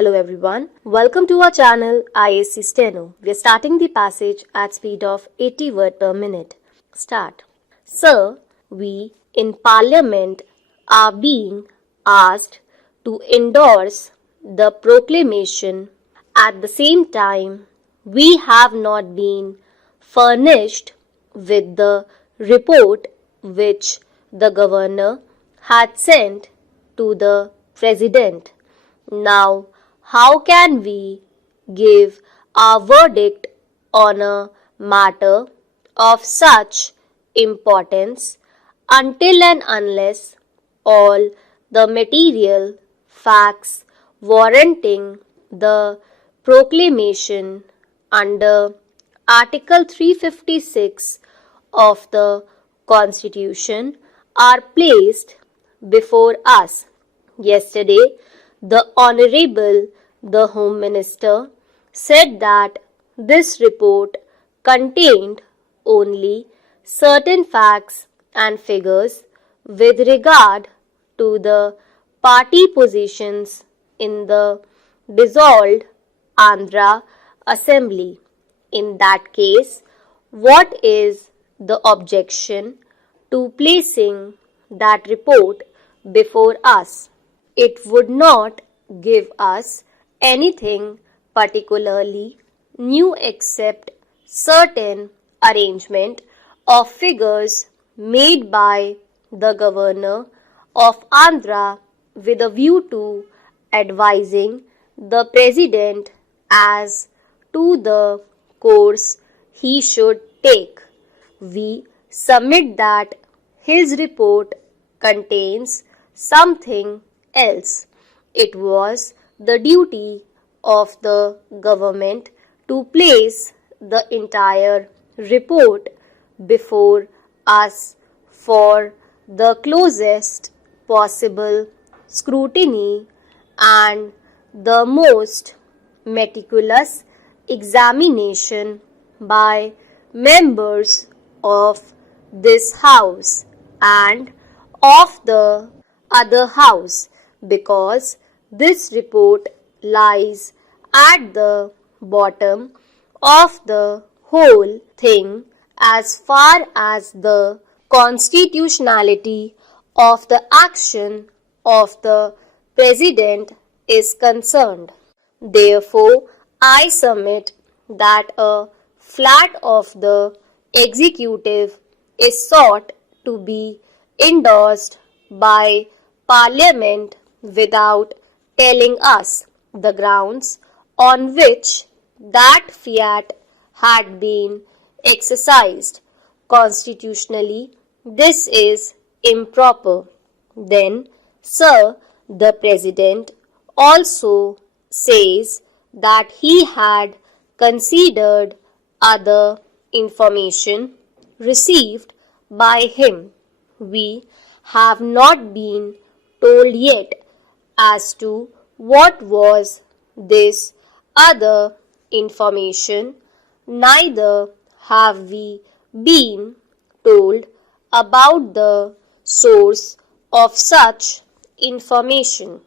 Hello everyone, welcome to our channel IAC Steno. We are starting the passage at speed of 80 words per minute. Start. Sir, we in Parliament are being asked to endorse the proclamation. At the same time, we have not been furnished with the report which the Governor had sent to the President. Now, how can we give our verdict on a matter of such importance until and unless all the material facts warranting the proclamation under Article 356 of the Constitution are placed before us? Yesterday, the Honorable Home Minister said that this report contained only certain facts and figures with regard to the party positions in the dissolved Andhra Assembly. In that case, what is the objection to placing that report before us? It would not give us anything particularly new except certain arrangement of figures made by the Governor of Andhra with a view to advising the President as to the course he should take. We submit that his report contains something else. It was the duty of the government to place the entire report before us for the closest possible scrutiny and the most meticulous examination by members of this House and of the other House, because this report lies at the bottom of the whole thing as far as the constitutionality of the action of the President is concerned. Therefore, I submit that a flat of the executive is sought to be endorsed by Parliament without telling us the grounds on which that fiat had been exercised. Constitutionally, this is improper. Then, Sir, the President also says that he had considered other information received by him. We have not been told yet as to what was this other information, neither have we been told about the source of such information.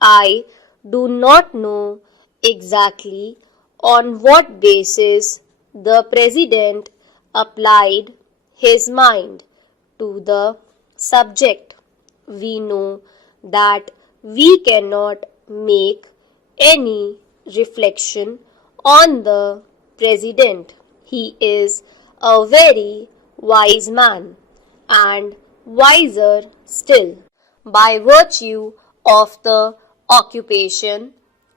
I do not know exactly on what basis the President applied his mind to the subject. We know that we cannot make any reflection on the President. He is a very wise man, and wiser still, by virtue of the occupation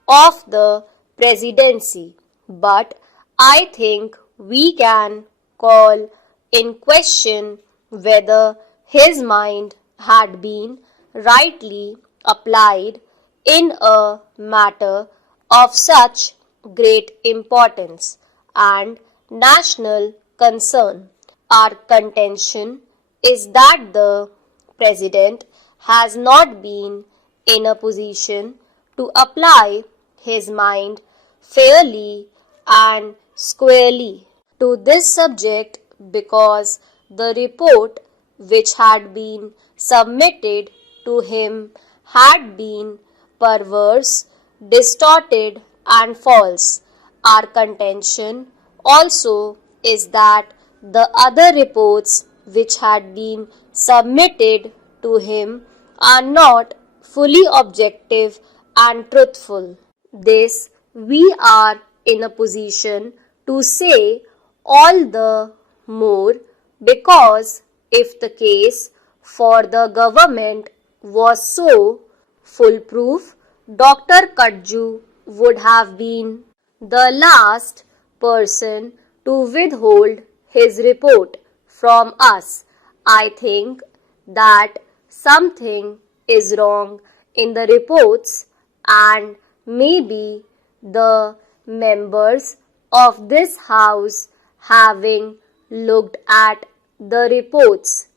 of the presidency. But I think we can call in question whether his mind had been rightly applied in a matter of such great importance and national concern. Our contention is that the President has not been in a position to apply his mind fairly and squarely to this subject, because the report which had been submitted to him had been perverse, distorted and false. Our contention also is that the other reports which had been submitted to him are not fully objective and truthful. This we are in a position to say all the more because if the case for the government was so foolproof, Dr. Kudju would have been the last person to withhold his report from us. I think that something is wrong in the reports and maybe the members of this house, having looked at the reports,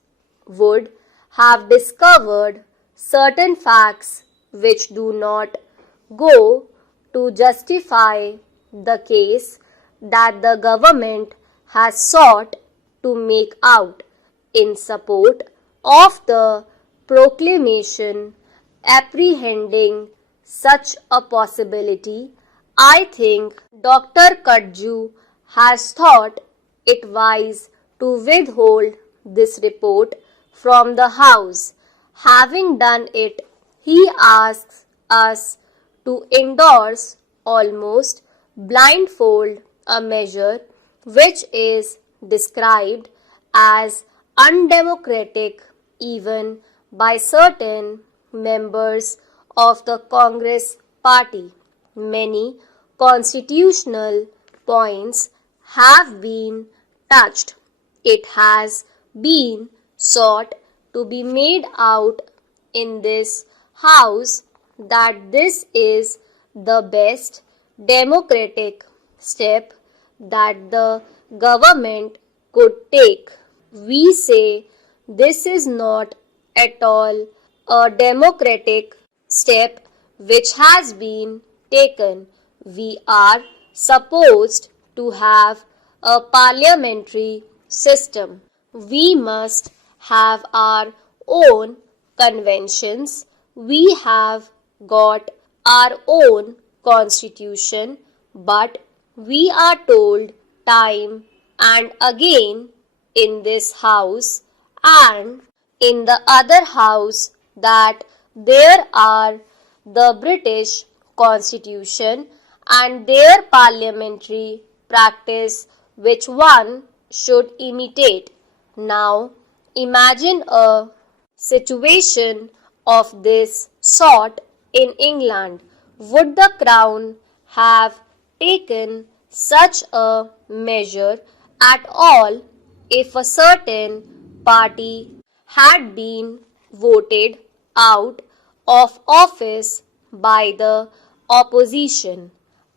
would have discovered certain facts which do not go to justify the case that the government has sought to make out in support of the proclamation. Apprehending such a possibility, I think Dr. Kudju has thought it wise to withhold this report from the House. Having done it, he asks us to endorse almost blindfold a measure which is described as undemocratic even by certain members of the Congress party. Many constitutional points have been touched. It has been sought to be made out in this House that this is the best democratic step that the government could take. We say this is not at all a democratic step which has been taken. We are supposed to have a parliamentary system. We must have our own conventions. We have got our own constitution, but we are told time and again in this house and in the other house that there are the British Constitution and their parliamentary practice which one should imitate. Now imagine a situation of this sort in England. Would the Crown have taken such a measure at all if a certain party had been voted out of office by the opposition?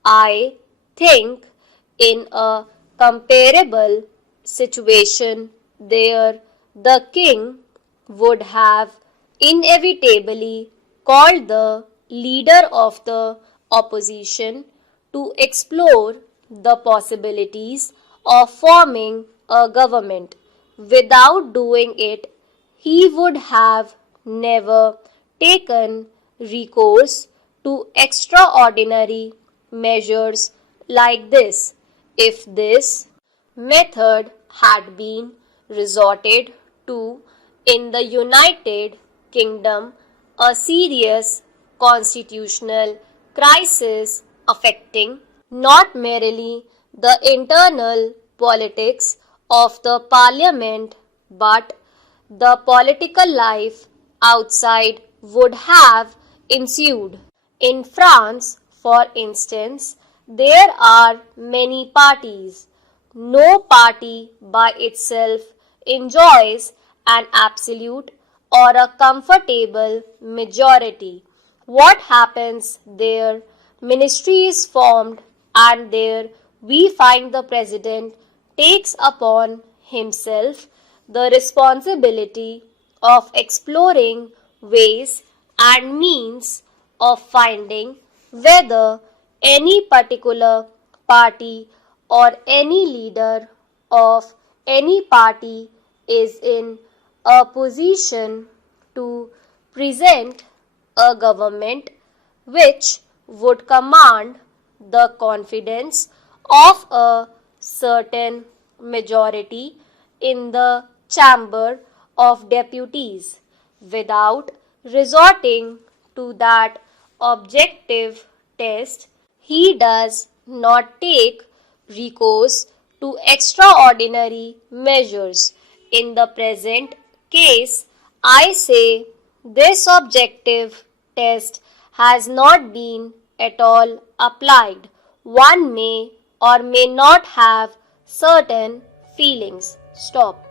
I think in a comparable situation there the king would have inevitably called the leader of the opposition to explore the possibilities of forming a government. Without doing it, he would have never taken recourse to extraordinary measures like this. If this method had been resorted to in the United Kingdom, a serious constitutional crisis affecting not merely the internal politics of the parliament but the political life outside would have ensued. In France, for instance, there are many parties. No party by itself enjoys an absolute or a comfortable majority. What happens there? Ministry is formed, and there we find the president takes upon himself the responsibility of exploring ways and means of finding whether any particular party or any leader of any party is in a position to present a government which would command the confidence of a certain majority in the Chamber of Deputies without resorting to that objective test. He does not take recourse to extraordinary measures. In the present case, I say this objective test has not been at all applied. One may or may not have certain feelings. Stop.